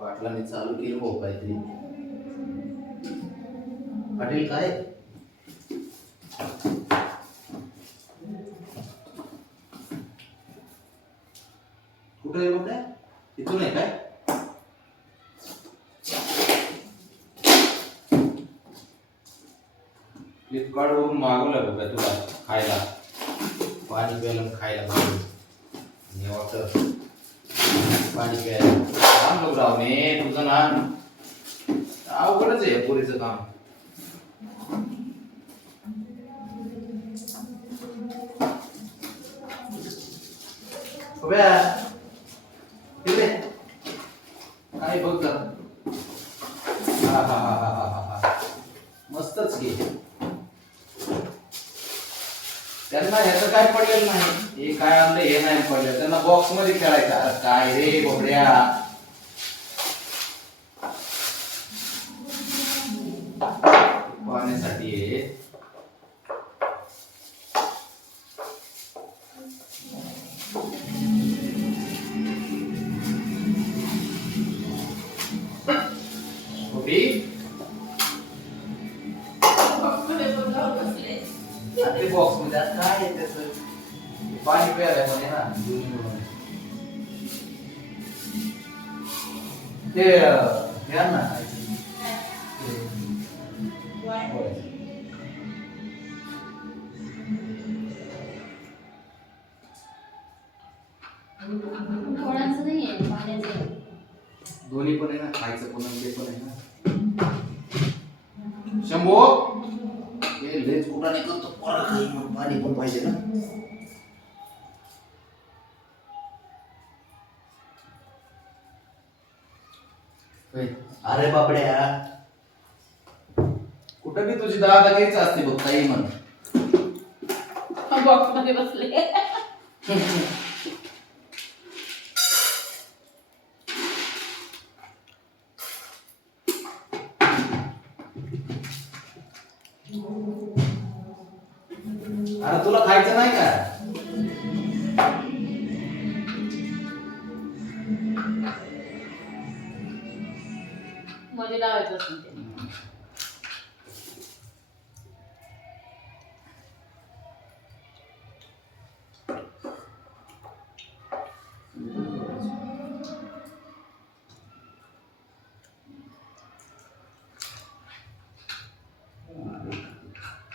पाटलांनी चालू केलं हो काहीतरी. पाटील काय? कुठं आहे कुठे इथून आहे काय? फ्लिपकार्ट वरून मागवलं बघा तुला खायला? पाणी प्यायला खायला मागवलं. आणि वॉटर पाणी प्यायला काम ना अवघडच आहे पुरीचं काम. काय बघ हा हा हा हा हा हा हा. मस्तच घे. त्यांना ह्याचं काय पडलेलं नाही. हे काय आणलं हे नाही पडलं त्यांना बॉक्समध्ये खेळायचं काय रे बोबड्या पाहण्यासाठी आहे ते आण ना. पाण्याचं दोन्ही पण आहे ना खायचं पण आणि ते पण आहे ना. शंभो? हे लेच कुठं खाई मग पाणी पण पाहिजे ना. अरे बापड्या. कुठं बी तुझी दादागिरीच असते बघ ताई म्हण. बॉक्समध्ये बसले. अरे तुला खायचं नाही का?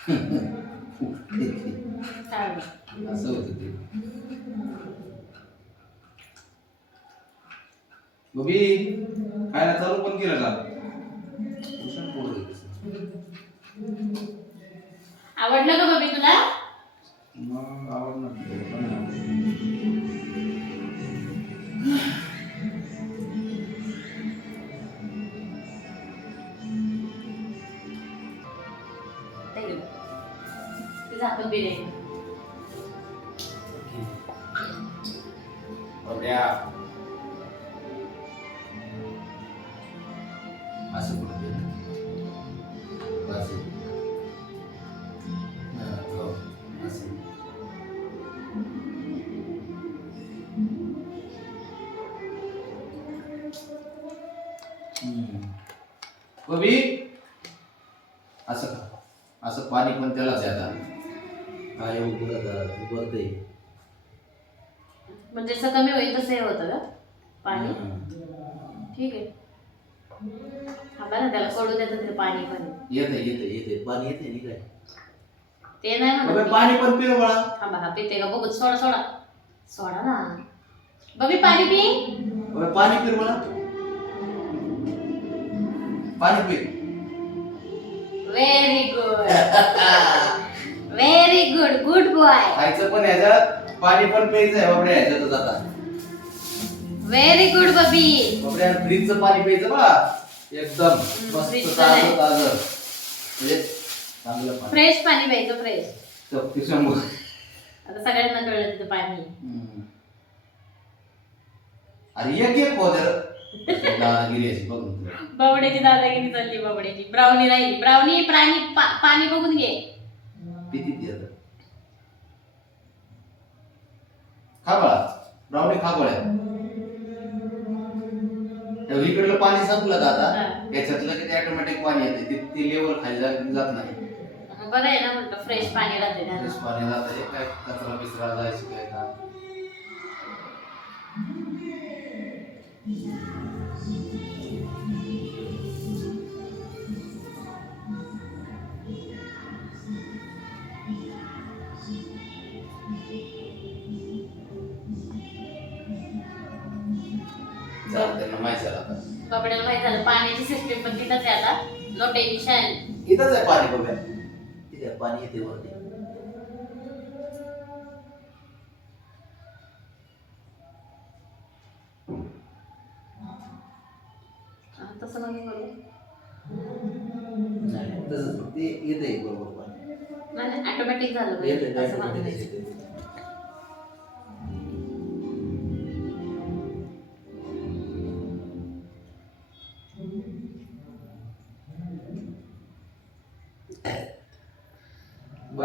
असं होतं ते. गोबी खायला चालू पण केलं का? भूषण. आवडलं का बबी तुला? आवडणार. ते झाकण दिले बाबड्या. असं कुठं केलं? बस आहे. हा, हो, असं. हम्म. बबी असं खा असं काय उघडत उघडते म्हणजे जसं कमी होईल तसं हे होतं का? पाणी? ठीक आहे. हा बरं त्याला कळू देतं ते पाणी पण. येते येते येते पाणी येते नाही काय ते नाही अबे, म्हणत मी. पाणी पण पिव बाळा थांबा हा पिते का? बघू सोडा सोडा. सोडा ना. बबी पाणी पी. अबे, पाणी पिर बाळा पाणी P. Very good very good good boy खायचं पण ह्याच्यात पाणी पण प्यायचं आहे बाबड्या ह्याच्यातच आता. व्हेरी गुड बबी. बाबड्या फ्रीजचं पाणी प्यायचं बाळा एकदम मस्त फ्रीजचं ताजं नाही. ताजं. म्हणजे चांगलं पाणी. फ्रेश पाणी प्यायचं फ्रेश चपटी शंभर आता सगळ्यांना कळलं तिथं पाणी. हम्म. अरे एक एक जरा दादागिरी अशी बघून तुला. बावड्याची दादागिरी चालली बावड्याची ब्राउनी राहिली. ब्राउनी प्राणी पा- पाणी बघून घे. किती दिलं खागळा. ब्रावणी खागोळ्या. इकडलं पाणी संपलं दादा याच्यातलं किती ऑटोमॅटिक पाणी येते. ते लेवल खाली जात नाही. बरं आहे ना म्हटलं फ्रेश पाणी राहते फ्रेश पाणी राहते. काय कचरा बिचरा जायचं काय का माहिती झालं आता. कपड्याला माहीत झालं. पाण्याची सिस्टीम पण तिथंच आहे आता. नो टेन्शन इथंच आहे पाणी बघा. इथे आहे, पाणी येते वरती. तसं नको करू नाही तसंच ते येते बरोबर पाणी. ऑटोमॅटिक झालं येते असं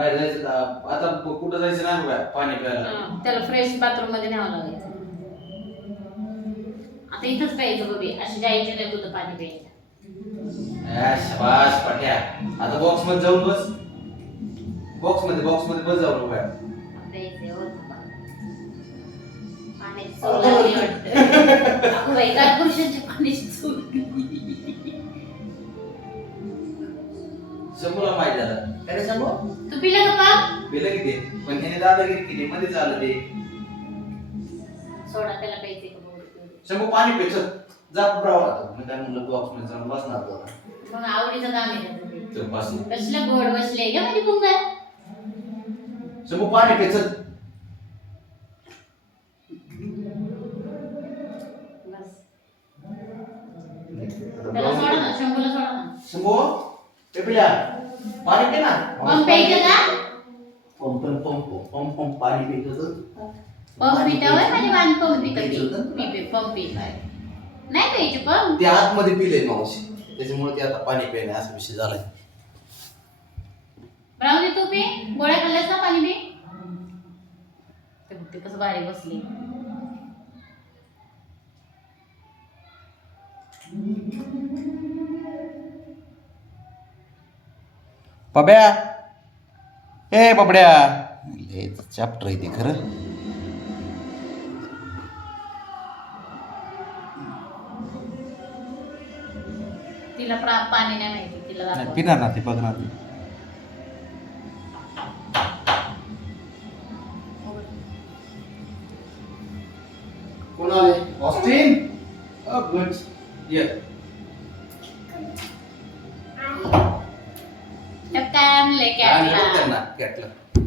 बाहेर जायचं आता कुठं जायचं नाही बघा पाणी प्यायला. हा, त्याला फ्रेश बाथरूममध्ये न्यावं लागायचं. आता इथंच प्यायचं बघे अशी जायचे नाही तुझं पाणी प्यायचं. शाबास पाट्या आता बॉक्समध्ये जाऊन बस. बॉक्समध्ये बॉक्समध्ये बस जाऊन बघा प्यायचंय हो बाबा. पाण्याची चव लागली वाटतं. अगं बाई, काय पुरुषांची पाण्याची चव लागली. शंभूला माहिती झालं काय रे शंभू तू पिलं का पाक? पिलं किती पण ह्याने दादागिरी केली मध्ये झालं ते. सोडा त्याला प्यायचे का बघू. शंभू पाणी पे चल. जा राहा आता. मी काय म्हणलं बॉक्समध्ये जाऊन बसणार तो. मग आवडीचं काम आहे त्याचं ते. चल बस. कसलं गोड बसले घ्या माझी पुंगा शंभू पाणी पे चल. बस. त्याला सोडा ना शंभूला सोडा ना. शंभू पे पिल्या पाणी पे ना पंप प्यायचं का? पंप पंप पंप पंप पाणी पे तुझं पंप पिठावर माझी वाण पंप पिता प्यायचं होतं? मी पे पंप पी नाही नाही प्यायचे पंप ते आतमध्ये पिले मावशी. त्याच्यामुळे ते आता पाणी पिणे असा विषय झालाय. ब्राऊनी तू पी. गोळ्या खाल्ल्यास ना पाणी पी ते कसं भारी बसली. पब्या. ए पबड्या. चॅप्टर आहे ते खरं. तिला प्रा पाणी नाही माहिती तिला नाही, दाखव. पिणार ना ते बघणार ते. कोण आले? ऑस्टिन गुड ये कॅटला कॅटला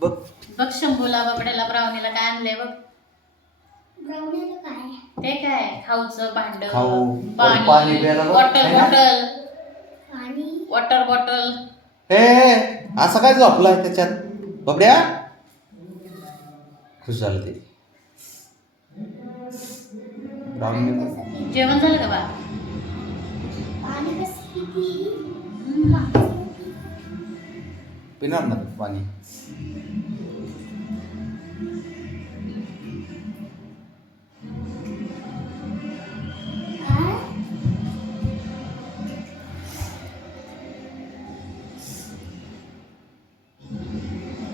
बघ. बघ शंभूला बाबड्याला ब्राउनीला काय आणलंय बघ. ब्राउनीला काय? ते काय? खाऊचं भांड खाऊ, पाणी प्यायला बघ. वॉटर है ना? बॉटल. आणि वॉटर बॉटल. हे असं काय झोपलाय त्याच्यात? बबड्या? खुश झालं ते. जेवण झालं का बा? पाणी कसं किती पिणार ना पाणी.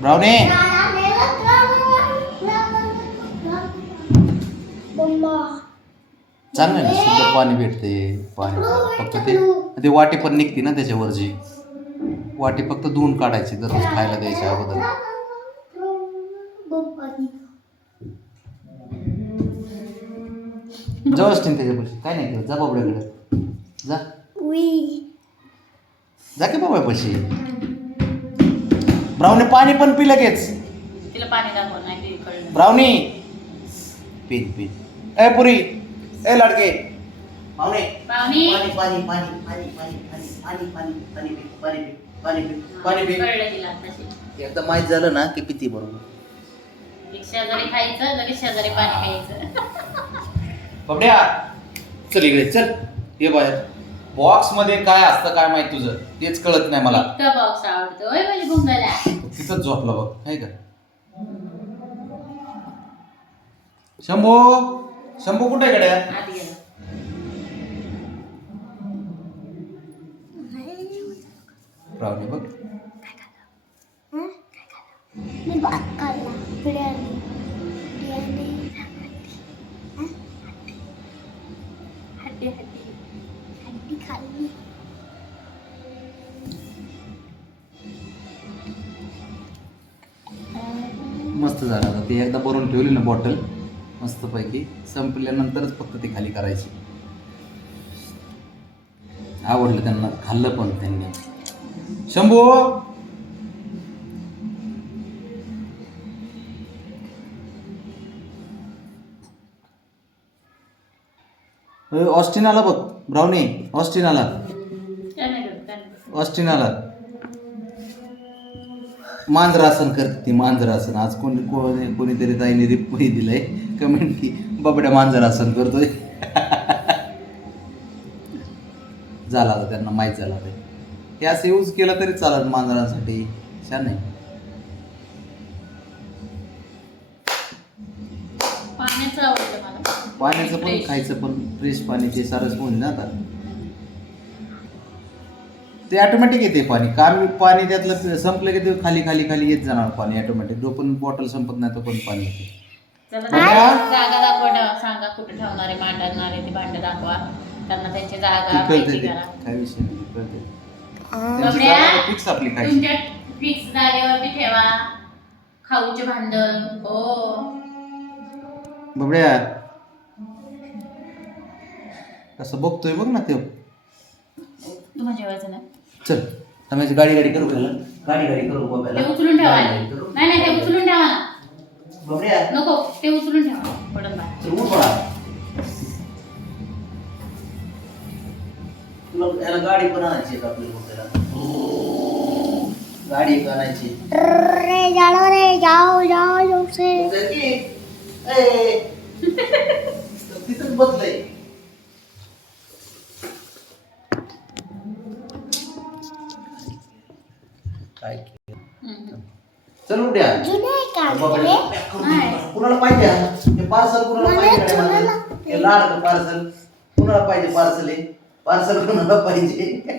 ब्राउनी! चांगलं ना शुद्ध पाणी भेटते पाणी. फक्त ते ते वाटी पण निघते ना त्याच्यावरची. वाटी फक्त धुवून काढायची दररोज खायला द्यायच्या अगोदर जाऊ असतील त्याच्यापाशी काय नाही जा बाबड्याकडे जा जा की बाबड्यापाशी ब्राउनी पाणी पण पी लगेच तिला पाणी दाखव नाही ते कळलं ब्राउनी पीन पीन ए पुरी ए लडके ब्राउनी ब्राउनी पाणी पाणी पाणी पाणी पाणी पाणी पाणी पाणी पाणी पी पाणी पी पाणी पी पाणी पी. कळलं तिला आताशी एकदा माहीत झालं ना की पिती बरोबर. एक शेजारी खायचं लगेच शेजारी पाणी प्यायचं. बबड्या चल इकडे चल. ये बाहेर. बॉक्समध्ये काय असतं काय माहीत तुझं? तेच कळत नाही मला. इतका बॉक्स आवडतो. होय माझी भुंगाला. तिथंच झोपला बघ आहे का? शंभू शंभू कुठे गड्या आत गेलं. ब्राउनी बघ. मी भात खाल्ला बिर्याणी बिर्याणी हड्डी हड्डी हड्डी खाल्ली मस्त झालं. आता ते एकदा भरून ठेवली ना बॉटल मस्तपैकी संपल्यानंतरच फक्त ते खाली करायची. आवडलं त्यांना खाल्लं पण त्यांनी. शंभू! ऑस्टिन आला बघ ब्राउनी ऑस्टिन आला ऑस्टिन आला मांजरासन करते ती मांजरासन आज कोणी कोणी कोणीतरी ताईने रिप्लाय दिलाय. कमेंट की बाबड्या मांजरासन करतोय. झाला आता त्यांना माहीत झाला ते हे असं यूज केलं तरी चालत मांजरांसाठी. छान आहे. पाण्याचं आवडलं मला. पाण्याचं पण. खायचं पण फ्रेश पाणी ते सारंच होऊन ना आता ते ऑटोमॅटिक येते पाणी. काम पाणी त्यातलं संपलं की ते खाली खाली खाली येत जाणार पाणी ऑटोमॅटिक जो पण बॉटल संपत नाही तो पण पाणी येते. चला बाबा. जागा दाखवा ठेवा सांगा कुठे ठेवणार आहे मांडणार आहे ते भांडं दाखवा. त्यांना त्यांची जागा ती कळते माहिती ते. करा. काय विषय नाही कळते त्यांची आपली खायची. तुमच्या फिक्स जागेवरती ठेवा. खाऊचे भांड हो. बबड्या. कसं बघतोय बघ ना ते. तुम्हाला जेवायचं नाही? चल आम्ही गाडी गाडी करू त्याला गाडी गाडी करू ते बाबाला उचलून ठेवा. आधी. नाही नाही ते उचलून ठेवा ना. बबड्या. नको ते उचलून ठेवा. पडत बाहेर चल उठ बाळा तुला याला गाडी पण आणायची आहे का आपल्या मोठ्याला गाडी एक आणायची रे जाओ रे जाओ जाओ जाओ से उचल की. ए. तिथंच बसलंय काय केलं? चल जुने काढले कुणाला पाहिजे हा? हे पार्सल कुणाला मला पाहिजे जुनं गाड्यामध्ये? लागतंय. हे लाड पार्सल कुणाला पाहिजे पार्सल हे पार्सल कुणाला पाहिजे